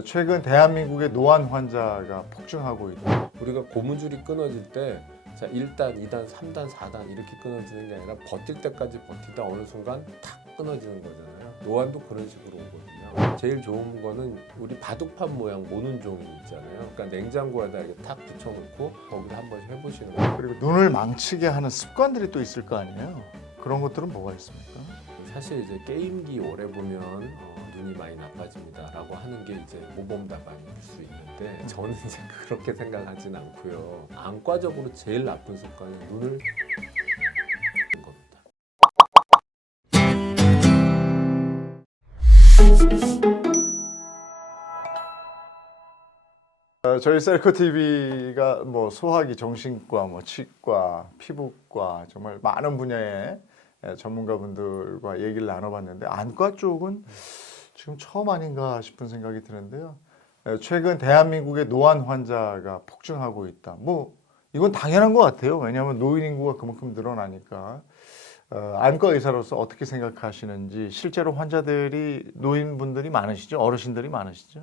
최근 대한민국의 노안 환자가 폭증하고 있다. 우리가 고무줄이 끊어질 때 자 1단, 2단, 3단, 4단 이렇게 끊어지는 게 아니라 버틸 때까지 버티다 어느 순간 탁 끊어지는 거잖아요. 노안도 그런 식으로 오거든요. 제일 좋은 거는 우리 바둑판 모양 모는 종이 있잖아요. 그러니까 냉장고에다 이렇게 탁 붙여놓고 거기다 한 번씩 해보시는 거예요. 그리고 눈을 망치게 하는 습관들이 또 있을 거 아니에요. 그런 것들은 뭐가 있습니까? 사실 이제 게임기 오래 보면 눈이 많이 나빠집니다라고 하는 게 이제 모범 답안일 수 있는데 저는 이제 그렇게 생각하진 않고요. 안과적으로 제일 나쁜 습관은 눈을 겁니다. 저희 셀코 TV가 뭐 소화기, 정신과, 뭐 치과, 피부과 정말 많은 분야의 전문가분들과 얘기를 나눠봤는데 안과 쪽은 지금 처음 아닌가 싶은 생각이 드는데요. 최근 대한민국의 노안 환자가 폭증하고 있다. 뭐 이건 당연한 것 같아요. 왜냐하면 노인 인구가 그만큼 늘어나니까. 안과 의사로서 어떻게 생각하시는지, 실제로 환자들이 노인분들이 많으시죠? 어르신들이 많으시죠?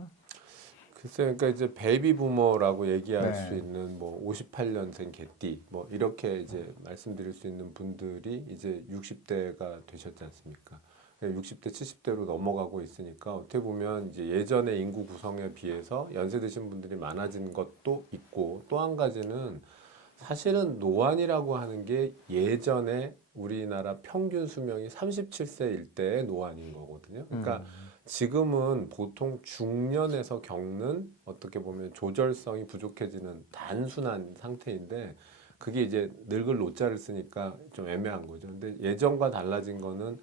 글쎄요, 그러니까 이제 베이비 부머라고 얘기할 네. 수 있는 뭐 58년생 개띠 뭐 이렇게 이제 말씀드릴 수 있는 분들이 이제 60대가 되셨지 않습니까? 60대, 70대로 넘어가고 있으니까 어떻게 보면 이제 예전의 인구 구성에 비해서 연세 드신 분들이 많아진 것도 있고 또 한 가지는 사실은 노안이라고 하는 게 예전에 우리나라 평균 수명이 37세일 때의 노안인 거거든요. 그러니까 지금은 보통 중년에서 겪는 어떻게 보면 조절성이 부족해지는 단순한 상태인데 그게 이제 늙을 노자를 쓰니까 좀 애매한 거죠. 근데 예전과 달라진 거는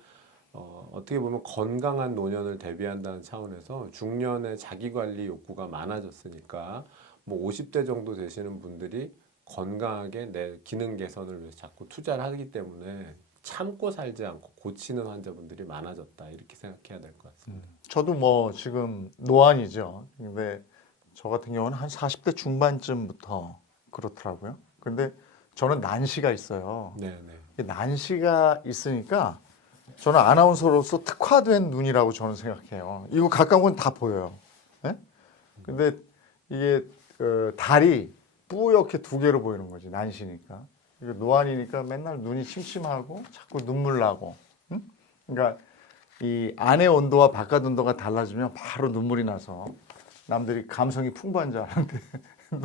어떻게 보면 건강한 노년을 대비한다는 차원에서 중년에 자기관리 욕구가 많아졌으니까 뭐 50대 정도 되시는 분들이 건강하게 내 기능 개선을 위해서 자꾸 투자를 하기 때문에 참고 살지 않고 고치는 환자분들이 많아졌다 이렇게 생각해야 될 것 같습니다. 저도 뭐 지금 노안이죠. 근데 저 같은 경우는 한 40대 중반쯤부터 그렇더라고요. 근데 저는 난시가 있어요. 네네. 난시가 있으니까 저는 아나운서로서 특화된 눈이라고 저는 생각해요. 이거 가까운 건 다 보여요. 예? 근데 이게 달이 뿌옇게 두 개로 보이는 거지, 난시니까. 이게 노안이니까 맨날 눈이 침침하고 자꾸 눈물 나고. 응? 그러니까 이 안의 온도와 바깥 온도가 달라지면 바로 눈물이 나서 남들이 감성이 풍부한 줄 아는데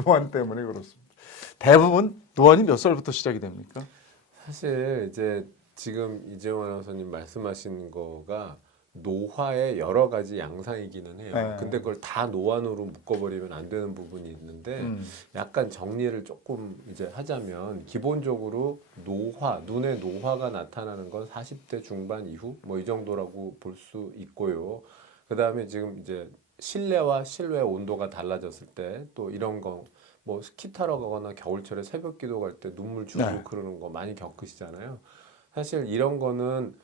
노안 때문에 그렇습니다. 대부분 노안이 몇 살부터 시작이 됩니까? 사실 이제 지금 이재용 아나운서님 말씀하신 거가 노화의 여러 가지 양상이기는 해요. 네. 근데 그걸 다 노안으로 묶어버리면 안 되는 부분이 있는데 약간 정리를 조금 이제 하자면 기본적으로 노화, 눈의 노화가 나타나는 건 40대 중반 이후 뭐 이 정도라고 볼 수 있고요. 그 다음에 지금 이제 실내와 실외 온도가 달라졌을 때 또 이런 거 뭐 스키 타러 가거나 겨울철에 새벽 기도 갈 때 눈물 주룩 흐르는 거 많이 겪으시잖아요. 사실 이런 거는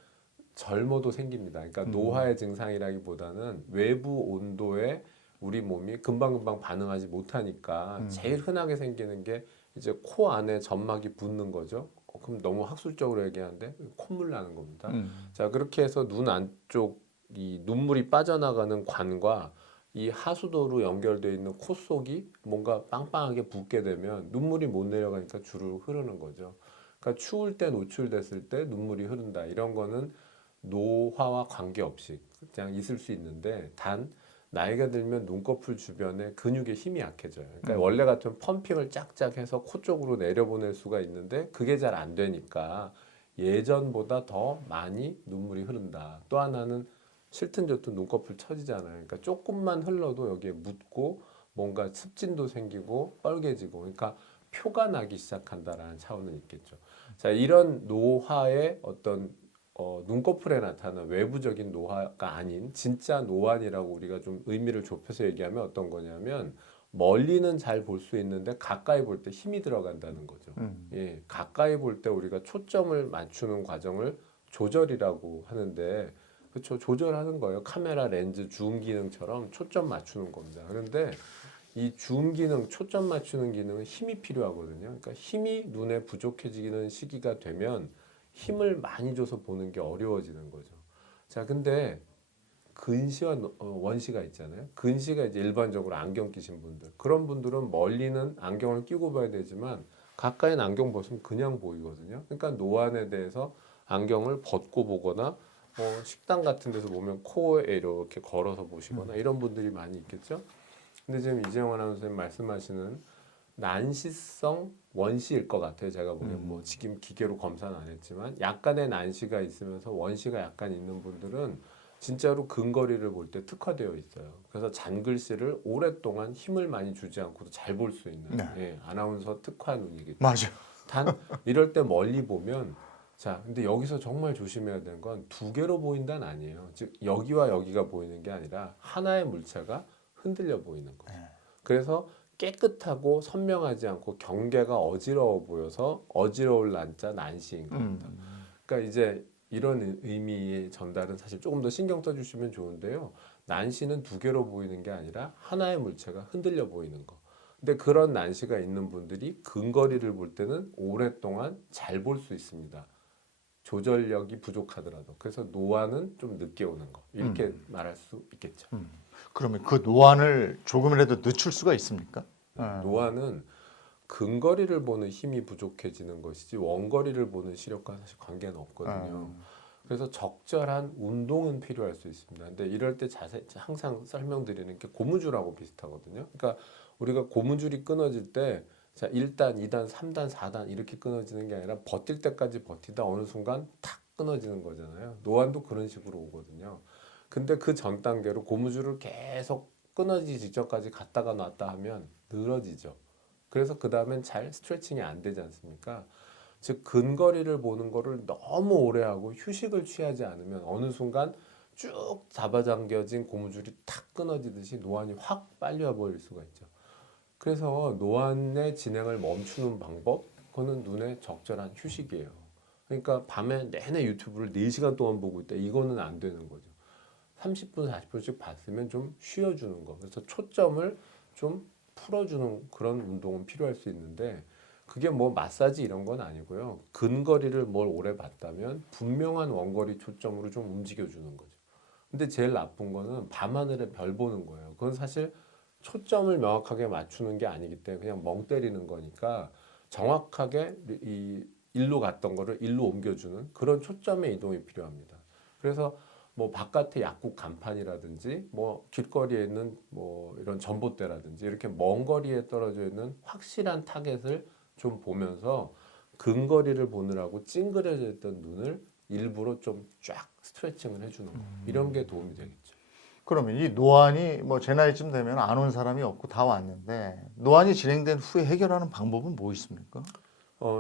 젊어도 생깁니다. 그러니까 노화의 증상이라기보다는 외부 온도에 우리 몸이 금방금방 반응하지 못하니까 제일 흔하게 생기는 게 이제 코 안에 점막이 붓는 거죠. 그럼 너무 학술적으로 얘기하는데 콧물 나는 겁니다. 자, 그렇게 해서 눈 안쪽 이 눈물이 빠져나가는 관과 이 하수도로 연결되어 있는 코 속이 뭔가 빵빵하게 붓게 되면 눈물이 못 내려가니까 주르륵 흐르는 거죠. 그러니까 추울 때 노출됐을 때 눈물이 흐른다. 이런 거는 노화와 관계없이 그냥 있을 수 있는데 단 나이가 들면 눈꺼풀 주변에 근육의 힘이 약해져요. 그러니까 원래 같으면 펌핑을 쫙쫙 해서 코 쪽으로 내려보낼 수가 있는데 그게 잘 안 되니까 예전보다 더 많이 눈물이 흐른다. 또 하나는 싫든 좋든 눈꺼풀 처지잖아요. 그러니까 조금만 흘러도 여기에 묻고 뭔가 습진도 생기고 뻘개지고 그러니까 표가 나기 시작한다라는 차원은 있겠죠. 자, 이런 노화의 어떤 눈꺼풀에 나타나는 외부적인 노화가 아닌 진짜 노안이라고 우리가 좀 의미를 좁혀서 얘기하면 어떤 거냐면 멀리는 잘 볼 수 있는데 가까이 볼 때 힘이 들어간다는 거죠. 예, 가까이 볼 때 우리가 초점을 맞추는 과정을 조절이라고 하는데 그렇죠. 조절하는 거예요. 카메라 렌즈 줌 기능처럼 초점 맞추는 겁니다. 그런데 이 줌 기능, 초점 맞추는 기능은 힘이 필요하거든요. 그러니까 힘이 눈에 부족해지는 시기가 되면 힘을 많이 줘서 보는 게 어려워지는 거죠. 자, 근데 근시와 원시가 있잖아요. 근시가 이제 일반적으로 안경 끼신 분들. 그런 분들은 멀리는 안경을 끼고 봐야 되지만 가까이는 안경 벗으면 그냥 보이거든요. 그러니까 노안에 대해서 안경을 벗고 보거나 식당 같은 데서 보면 코에 이렇게 걸어서 보시거나 이런 분들이 많이 있겠죠. 근데 지금 이재용 아나운서님 말씀하시는 난시성 원시일 것 같아요. 제가 보기엔 뭐 지금 기계로 검사는 안 했지만 약간의 난시가 있으면서 원시가 약간 있는 분들은 진짜로 근거리를 볼 때 특화되어 있어요. 그래서 잔글씨를 오랫동안 힘을 많이 주지 않고도 잘 볼 수 있는 네. 예, 아나운서 특화 눈이겠죠. 맞아. 단 이럴 때 멀리 보면 자, 근데 여기서 정말 조심해야 되는 건 두 개로 보인다는 아니에요. 즉 여기와 여기가 보이는 게 아니라 하나의 물체가 흔들려 보이는 거예요. 그래서 깨끗하고 선명하지 않고 경계가 어지러워 보여서 어지러울 난자 난시인 겁니다. 그러니까 이제 이런 의미의 전달은 사실 조금 더 신경 써주시면 좋은데요. 난시는 두 개로 보이는 게 아니라 하나의 물체가 흔들려 보이는 거. 근데 그런 난시가 있는 분들이 근거리를 볼 때는 오랫동안 잘 볼 수 있습니다. 조절력이 부족하더라도. 그래서 노안은 좀 늦게 오는 거. 이렇게 말할 수 있겠죠. 그러면 그 노안을 조금이라도 늦출 수가 있습니까? 노안은 근거리를 보는 힘이 부족해지는 것이지 원거리를 보는 시력과 사실 관계는 없거든요. 그래서 적절한 운동은 필요할 수 있습니다. 근데 이럴 때 자세히 항상 설명드리는 게 고무줄하고 비슷하거든요. 그러니까 우리가 고무줄이 끊어질 때 자, 1단, 2단, 3단, 4단 이렇게 끊어지는 게 아니라 버틸 때까지 버티다 어느 순간 탁 끊어지는 거잖아요. 노안도 그런 식으로 오거든요. 근데 그 전 단계로 고무줄을 계속 끊어지기 직전까지 갔다가 놨다 하면 늘어지죠. 그래서 그 다음엔 잘 스트레칭이 안 되지 않습니까? 즉 근거리를 보는 거를 너무 오래 하고 휴식을 취하지 않으면 어느 순간 쭉 잡아당겨진 고무줄이 탁 끊어지듯이 노안이 확 빨려 버릴 수가 있죠. 그래서 노안의 진행을 멈추는 방법, 그거는 눈의 적절한 휴식이에요. 그러니까 밤에 내내 유튜브를 4시간 동안 보고 있다. 이거는 안 되는 거죠. 30분, 40분씩 봤으면 좀 쉬어주는 거. 그래서 초점을 좀 풀어주는 그런 운동은 필요할 수 있는데 그게 뭐 마사지 이런 건 아니고요. 근거리를 뭘 오래 봤다면 분명한 원거리 초점으로 좀 움직여주는 거죠. 근데 제일 나쁜 거는 밤하늘에 별 보는 거예요. 그건 사실 초점을 명확하게 맞추는 게 아니기 때문에 그냥 멍 때리는 거니까 정확하게 이 일로 갔던 거를 일로 옮겨주는 그런 초점의 이동이 필요합니다. 그래서 뭐 바깥에 약국 간판이라든지 뭐 길거리에 있는 뭐 이런 전봇대라든지 이렇게 먼 거리에 떨어져 있는 확실한 타겟을 좀 보면서 근거리를 보느라고 찡그려져 있던 눈을 일부러 좀 쫙 스트레칭을 해주는 거 이런 게 도움이 되겠죠. 그러면 이 노안이 뭐 제 나이쯤 되면 안 온 사람이 없고 다 왔는데 노안이 진행된 후에 해결하는 방법은 뭐 있습니까?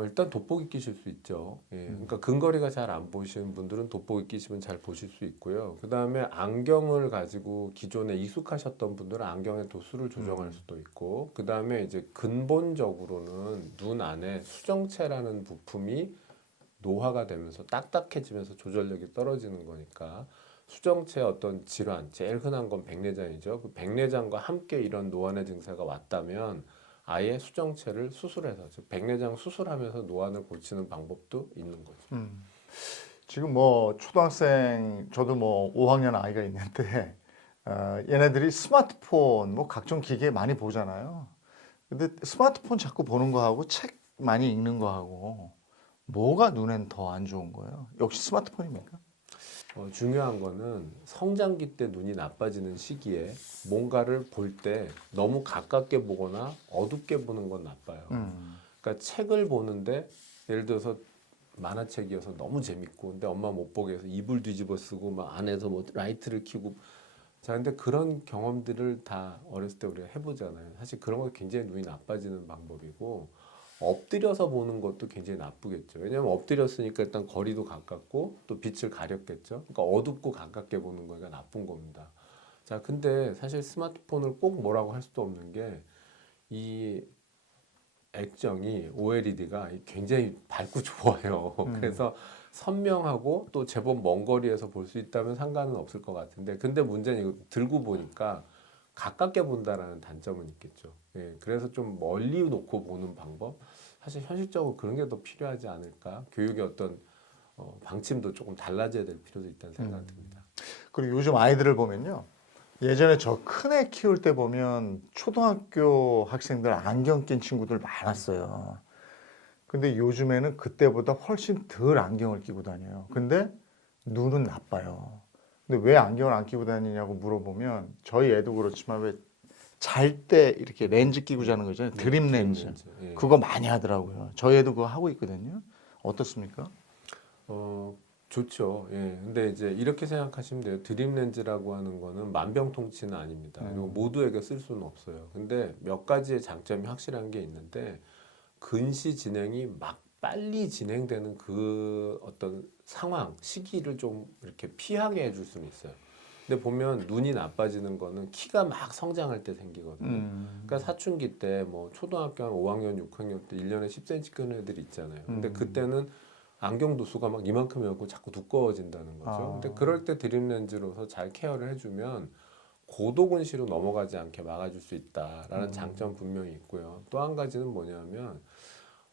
일단 돋보기 끼실 수 있죠. 예, 그러니까 근거리가 잘 안 보이시는 분들은 돋보기 끼시면 잘 보실 수 있고요. 그 다음에 안경을 가지고 기존에 익숙하셨던 분들은 안경의 도수를 조정할 수도 있고, 그 다음에 이제 근본적으로는 눈 안에 수정체라는 부품이 노화가 되면서 딱딱해지면서 조절력이 떨어지는 거니까 수정체의 어떤 질환, 제일 흔한 건 백내장이죠. 그 백내장과 함께 이런 노안의 증세가 왔다면 아예 수정체를 수술해서 즉 백내장 수술하면서 노안을 고치는 방법도 있는 거죠. 지금 뭐 초등학생 저도 뭐 5학년 아이가 있는데 얘네들이 스마트폰 뭐 각종 기계 많이 보잖아요. 근데 스마트폰 자꾸 보는 거하고 책 많이 읽는 거하고 뭐가 눈엔 더 안 좋은 거예요? 역시 스마트폰입니까? 중요한 거는 성장기 때 눈이 나빠지는 시기에 뭔가를 볼 때 너무 가깝게 보거나 어둡게 보는 건 나빠요. 그러니까 책을 보는데 예를 들어서 만화책이어서 너무 재밌고 근데 엄마 못 보게 해서 이불 뒤집어 쓰고 막 안에서 뭐 라이트를 켜고 자 근데 그런 경험들을 다 어렸을 때 우리가 해보잖아요. 사실 그런 거 굉장히 눈이 나빠지는 방법이고 엎드려서 보는 것도 굉장히 나쁘겠죠. 왜냐하면 엎드렸으니까 일단 거리도 가깝고 또 빛을 가렸겠죠. 그러니까 어둡고 가깝게 보는 거가 나쁜 겁니다. 자 근데 사실 스마트폰을 꼭 뭐라고 할 수도 없는 게 이 액정이 OLED가 굉장히 밝고 좋아요. 그래서 선명하고 또 제법 먼 거리에서 볼 수 있다면 상관은 없을 것 같은데 근데 문제는 이거 들고 보니까 가깝게 본다라는 단점은 있겠죠. 예, 그래서 좀 멀리 놓고 보는 방법 사실 현실적으로 그런 게 더 필요하지 않을까 교육의 어떤 방침도 조금 달라져야 될 필요도 있다는 생각이 듭니다. 그리고 요즘 아이들을 보면요. 예전에 저 큰 애 키울 때 보면 초등학교 학생들 안경 낀 친구들 많았어요. 근데 요즘에는 그때보다 훨씬 덜 안경을 끼고 다녀요. 근데 눈은 나빠요. 근데 왜 안경을 안 끼고 다니냐고 물어보면 저희 애도 그렇지만 왜 잘 때 이렇게 렌즈 끼고 자는 거 있잖아요. 드림 렌즈. 예. 그거 많이 하더라고요. 저희 애도 그거 하고 있거든요. 어떻습니까? 어, 좋죠. 예. 근데 이제 이렇게 생각하시면 돼요. 드림 렌즈라고 하는 거는 만병통치는 아닙니다. 그리고 모두에게 쓸 수는 없어요. 근데 몇 가지의 장점이 확실한 게 있는데 근시 진행이 막 빨리 진행되는 그 어떤 상황, 시기를 좀 이렇게 피하게 해줄 수는 있어요. 근데 보면 눈이 나빠지는 거는 키가 막 성장할 때 생기거든요. 그러니까 사춘기 때 뭐 초등학교 한 5학년, 6학년 때 1년에 10cm 끄는 애들이 있잖아요. 근데 그때는 안경 도수가 막 이만큼이었고 자꾸 두꺼워진다는 거죠. 근데 그럴 때 드림 렌즈로서 잘 케어를 해주면 고도근시로 넘어가지 않게 막아줄 수 있다라는 장점 분명히 있고요. 또 한 가지는 뭐냐면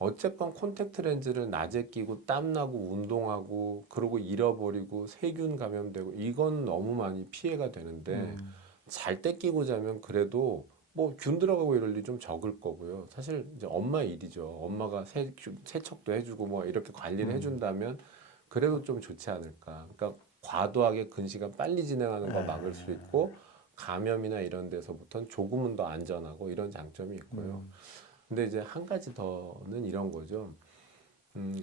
어쨌건 콘택트 렌즈를 낮에 끼고 땀나고 운동하고 그러고 잃어버리고 세균 감염되고 이건 너무 많이 피해가 되는데 잘 때 끼고 자면 그래도 뭐 균 들어가고 이럴 일이 좀 적을 거고요. 사실 이제 엄마 일이죠. 엄마가 세척도 해주고 뭐 이렇게 관리를 해준다면 그래도 좀 좋지 않을까. 그러니까 과도하게 근시가 빨리 진행하는 거 막을 수 있고 감염이나 이런 데서부터는 조금은 더 안전하고 이런 장점이 있고요. 근데 이제 한 가지 더는 이런 거죠.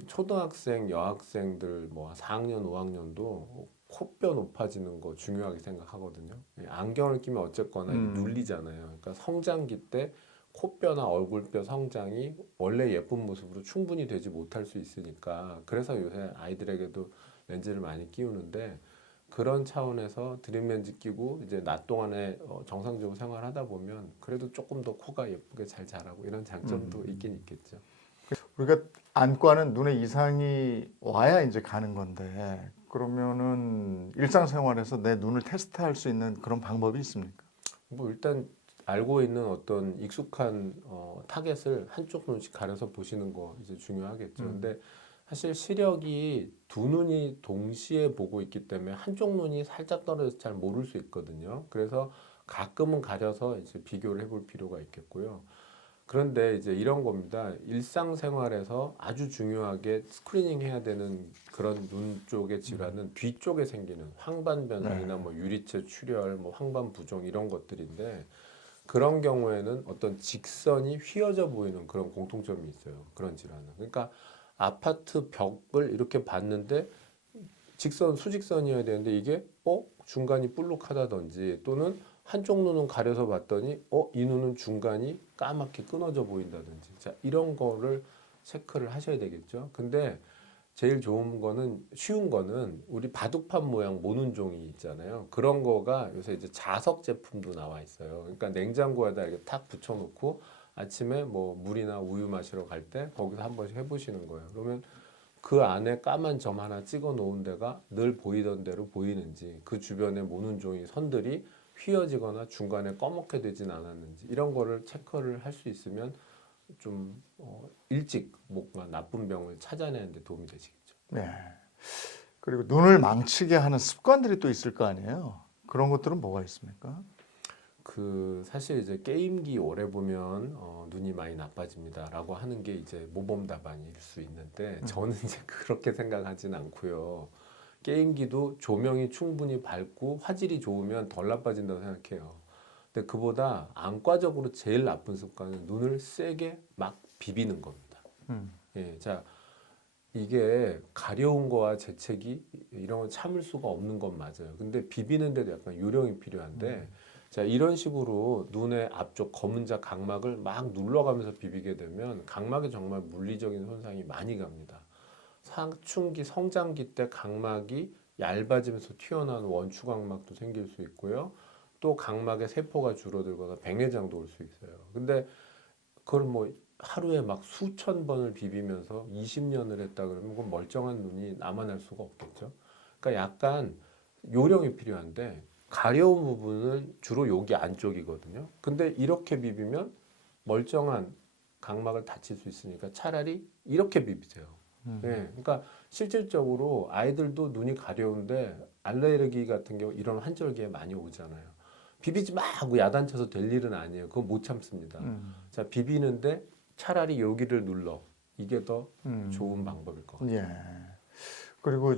초등학생, 여학생들 뭐 4학년, 5학년도 코뼈 높아지는 거 중요하게 생각하거든요. 안경을 끼면 어쨌거나 눌리잖아요. 그러니까 성장기 때 코뼈나 얼굴뼈 성장이 원래 예쁜 모습으로 충분히 되지 못할 수 있으니까 그래서 요새 아이들에게도 렌즈를 많이 끼우는데 그런 차원에서 드림 렌즈 끼고 이제 낮 동안에 정상적으로 생활하다 보면 그래도 조금 더 코가 예쁘게 잘 자라고 이런 장점도 있긴 있겠죠. 우리가 안과는 눈에 이상이 와야 이제 가는 건데 그러면은 일상생활에서 내 눈을 테스트할 수 있는 그런 방법이 있습니까? 뭐 일단 알고 있는 어떤 익숙한 타겟을 한쪽 눈씩 가려서 보시는 거 이제 중요하겠죠. 근데 사실 시력이 두 눈이 동시에 보고 있기 때문에 한쪽 눈이 살짝 떨어져서 잘 모를 수 있거든요. 그래서 가끔은 가려서 이제 비교를 해볼 필요가 있겠고요. 그런데 이제 이런 겁니다. 일상생활에서 아주 중요하게 스크리닝 해야 되는 그런 눈 쪽의 질환은 뒤쪽에 생기는 황반 변성이나 뭐 유리체 출혈, 뭐 황반 부종 이런 것들인데 그런 경우에는 어떤 직선이 휘어져 보이는 그런 공통점이 있어요. 그런 질환은. 그러니까 아파트 벽을 이렇게 봤는데 직선, 수직선이어야 되는데 이게 중간이 볼록하다든지 또는 한쪽 눈은 가려서 봤더니 이 눈은 중간이 까맣게 끊어져 보인다든지 자 이런 거를 체크를 하셔야 되겠죠. 근데 제일 좋은 거는 쉬운 거는 우리 바둑판 모양 모눈종이 있잖아요. 그런 거가 요새 이제 자석 제품도 나와 있어요. 그러니까 냉장고에다 이렇게 탁 붙여놓고 아침에 뭐 물이나 우유 마시러 갈 때 거기서 한 번씩 해보시는 거예요. 그러면 그 안에 까만 점 하나 찍어 놓은 데가 늘 보이던 대로 보이는지 그 주변에 모눈종이 선들이 휘어지거나 중간에 검게 되진 않았는지 이런 거를 체크를 할 수 있으면 좀 일찍 뭔가 나쁜 병을 찾아내는 데 도움이 되시겠죠. 네. 그리고 눈을 망치게 하는 습관들이 또 있을 거 아니에요. 그런 것들은 뭐가 있습니까? 그 사실 이제 게임기 오래 보면 눈이 많이 나빠집니다라고 하는 게 이제 모범 답안일 수 있는데 저는 이제 그렇게 생각하진 않고요. 게임기도 조명이 충분히 밝고 화질이 좋으면 덜 나빠진다고 생각해요. 근데 그보다 안과적으로 제일 나쁜 습관은 눈을 세게 막 비비는 겁니다. 예, 자 이게 가려운 거와 재채기 이런 건 참을 수가 없는 건 맞아요. 근데 비비는데도 약간 요령이 필요한데 자 이런 식으로 눈의 앞쪽 검은자 각막을 막 눌러가면서 비비게 되면 각막에 정말 물리적인 손상이 많이 갑니다. 사춘기 성장기 때 각막이 얇아지면서 튀어나오는 원추각막도 생길 수 있고요. 또 각막의 세포가 줄어들거나 백내장도 올 수 있어요. 근데 그걸 뭐 하루에 막 수천 번을 비비면서 20년을 했다 그러면 그건 멀쩡한 눈이 남아날 수가 없겠죠. 그러니까 약간 요령이 필요한데 가려운 부분은 주로 여기 안쪽이거든요. 근데 이렇게 비비면 멀쩡한 각막을 다칠 수 있으니까 차라리 이렇게 비비세요. 예, 그러니까 실질적으로 아이들도 눈이 가려운데 알레르기 같은 경우 이런 환절기에 많이 오잖아요. 비비지 마 하고 야단쳐서 될 일은 아니에요. 그건 못 참습니다. 자, 비비는데 차라리 여기를 눌러. 이게 더 좋은 방법일 것 같아요. 예. 그리고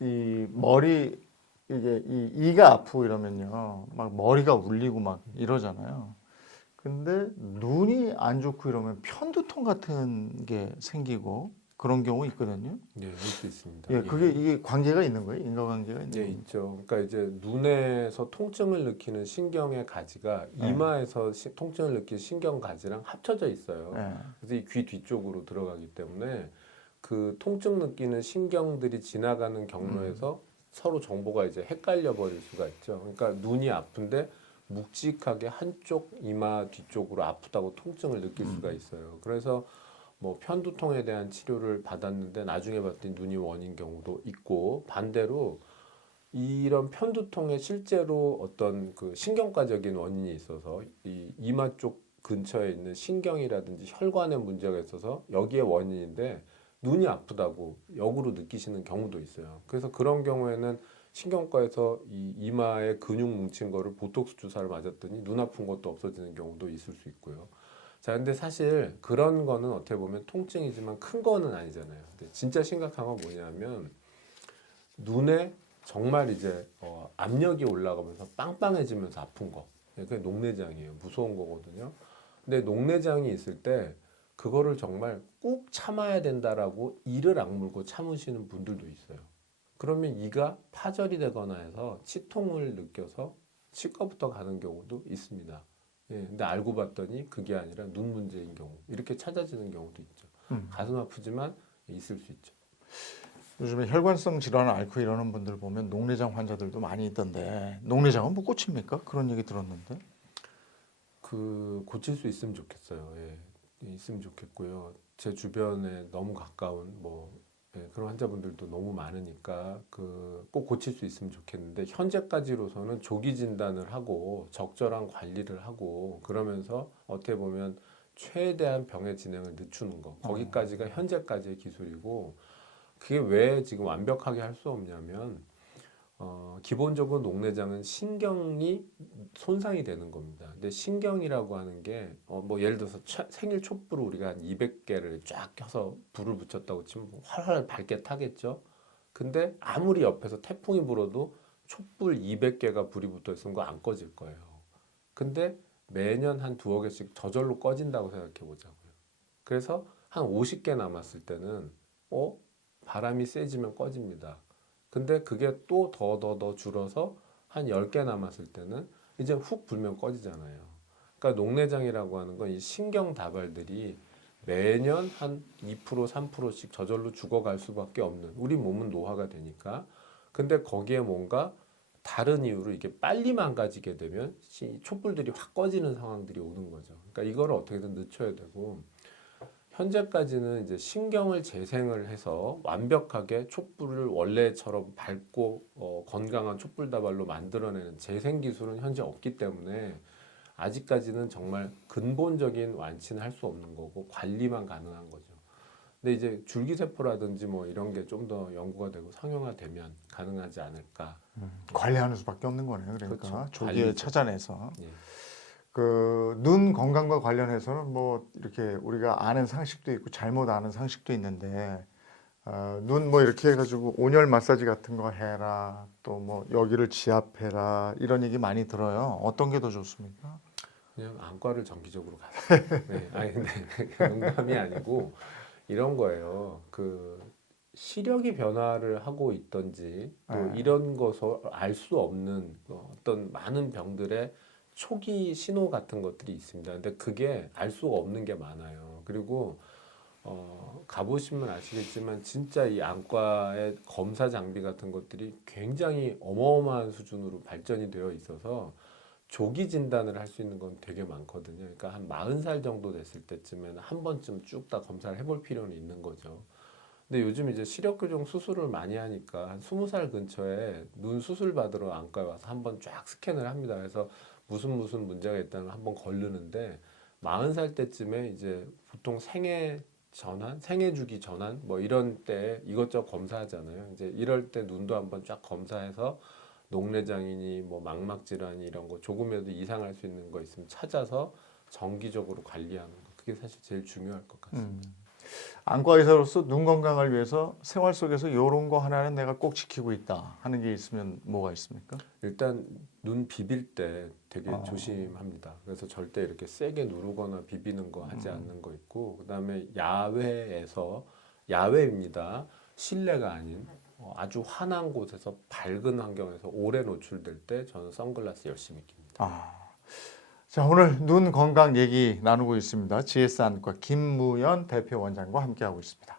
이 머리 이게 이가 아프고 이러면요, 막 머리가 울리고 막 이러잖아요. 근데 눈이 안 좋고 이러면 편두통 같은 게 생기고 그런 경우 있거든요. 예, 볼 수 있습니다. 예, 이게 관계가 있는 거예요? 인과관계가 있는 예, 거예요? 있죠. 그러니까 이제 눈에서 통증을 느끼는 신경의 가지가 이마에서 통증을 느끼는 신경 가지랑 합쳐져 있어요. 예. 그래서 이 귀 뒤쪽으로 들어가기 때문에 그 통증 느끼는 신경들이 지나가는 경로에서 서로 정보가 이제 헷갈려 버릴 수가 있죠. 그러니까 눈이 아픈데 묵직하게 한쪽 이마 뒤쪽으로 아프다고 통증을 느낄 수가 있어요. 그래서 뭐 편두통에 대한 치료를 받았는데 나중에 봤더니 눈이 원인 경우도 있고, 반대로 이런 편두통에 실제로 어떤 그 신경과적인 원인이 있어서 이 이마 쪽 근처에 있는 신경이라든지 혈관에 문제가 있어서 여기에 원인인데 눈이 아프다고 역으로 느끼시는 경우도 있어요. 그래서 그런 경우에는 신경과에서 이 이마에 근육 뭉친 거를 보톡스 주사를 맞았더니 눈 아픈 것도 없어지는 경우도 있을 수 있고요. 자, 근데 사실 그런 거는 어떻게 보면 통증이지만 큰 거는 아니잖아요. 근데 진짜 심각한 건 뭐냐면 눈에 정말 이제 압력이 올라가면서 빵빵해지면서 아픈 거. 그게 녹내장이에요. 무서운 거거든요. 근데 녹내장이 있을 때 그거를 정말 꼭 참아야 된다라고 이를 악물고 참으시는 분들도 있어요. 그러면 이가 파절이 되거나 해서 치통을 느껴서 치과부터 가는 경우도 있습니다. 예, 근데 알고 봤더니 그게 아니라 눈 문제인 경우 이렇게 찾아지는 경우도 있죠. 가슴 아프지만 있을 수 있죠. 요즘에 혈관성 질환을 앓고 이러는 분들 보면 녹내장 환자들도 많이 있던데 녹내장은 뭐 고칩니까? 그런 얘기 들었는데. 그 고칠 수 있으면 좋겠어요. 예, 있으면 좋겠고요. 제 주변에 너무 가까운 뭐 그런 환자분들도 너무 많으니까 그 꼭 고칠 수 있으면 좋겠는데 현재까지로서는 조기 진단을 하고 적절한 관리를 하고 그러면서 어떻게 보면 최대한 병의 진행을 늦추는 거 거기까지가 현재까지의 기술이고 그게 왜 지금 완벽하게 할 수 없냐면 기본적으로 녹내장은 신경이 손상이 되는 겁니다. 근데 신경이라고 하는 게, 뭐 예를 들어서 생일 촛불을 우리가 한 200개를 쫙 켜서 불을 붙였다고 치면 활활 밝게 타겠죠? 근데 아무리 옆에서 태풍이 불어도 촛불 200개가 불이 붙어 있으면 그거 안 꺼질 거예요. 근데 매년 한 두어 개씩 저절로 꺼진다고 생각해 보자고요. 그래서 한 50개 남았을 때는, 바람이 세지면 꺼집니다. 근데 그게 또 더 줄어서 한 10개 남았을 때는 이제 훅 불면 꺼지잖아요. 그러니까 녹내장이라고 하는 건 이 신경 다발들이 매년 한 2%, 3%씩 저절로 죽어갈 수밖에 없는 우리 몸은 노화가 되니까. 근데 거기에 뭔가 다른 이유로 이게 빨리 망가지게 되면 촛불들이 확 꺼지는 상황들이 오는 거죠. 그러니까 이거를 어떻게든 늦춰야 되고 현재까지는 이제 신경을 재생을 해서 완벽하게 촛불을 원래처럼 밝고 건강한 촛불 다발로 만들어내는 재생 기술은 현재 없기 때문에 아직까지는 정말 근본적인 완치는 할 수 없는 거고 관리만 가능한 거죠. 근데 이제 줄기세포라든지 뭐 이런 게 좀 더 연구가 되고 상용화되면 가능하지 않을까. 관리하는 수밖에 없는 거네요. 그러니까 그렇죠. 조기에 관리죠. 찾아내서 예. 그 눈 건강과 관련해서는 뭐 이렇게 우리가 아는 상식도 있고 잘못 아는 상식도 있는데 눈 뭐 이렇게 해가지고 온열 마사지 같은 거 해라 또 뭐 여기를 지압해라 이런 얘기 많이 들어요. 어떤 게 더 좋습니까? 그냥 안과를 정기적으로 가세요. 네. 아니 근데 농담이 아니고 이런 거예요. 그 시력이 변화를 하고 있던지 또 네. 이런 것을 알 수 없는 어떤 많은 병들의 초기 신호 같은 것들이 있습니다. 근데 그게 알 수가 없는 게 많아요. 그리고 가보시면 아시겠지만 진짜 이 안과의 검사 장비 같은 것들이 굉장히 어마어마한 수준으로 발전이 되어 있어서 조기 진단을 할 수 있는 건 되게 많거든요. 그러니까 한 40살 정도 됐을 때쯤에는 한 번쯤 쭉 다 검사를 해볼 필요는 있는 거죠. 근데 요즘 이제 시력 교정 수술을 많이 하니까 한 20살 근처에 눈 수술 받으러 안과에 와서 한번 쫙 스캔을 합니다. 그래서 무슨 문제가 있다는 걸 한번 걸르는데 40살 때쯤에 이제 보통 생애 전환, 생애 주기 전환 뭐 이런 때 이것저것 검사하잖아요. 이제 이럴 때 눈도 한번 쫙 검사해서 녹내장이니 뭐 망막 질환이 이런 거 조금이라도 이상할 수 있는 거 있으면 찾아서 정기적으로 관리하는 거. 그게 사실 제일 중요할 것 같습니다. 안과 의사로서 눈 건강을 위해서 생활 속에서 이런 거 하나는 내가 꼭 지키고 있다 하는 게 있으면 뭐가 있습니까? 일단 눈 비빌 때 되게 조심합니다. 그래서 절대 이렇게 세게 누르거나 비비는 거 하지 않는 거 있고, 그다음에 야외에서 야외입니다. 실내가 아닌 아주 환한 곳에서 밝은 환경에서 오래 노출될 때 저는 선글라스 열심히 낍니다. 자, 오늘 눈 건강 얘기 나누고 있습니다. GS 안과 김무연 대표 원장과 함께하고 있습니다.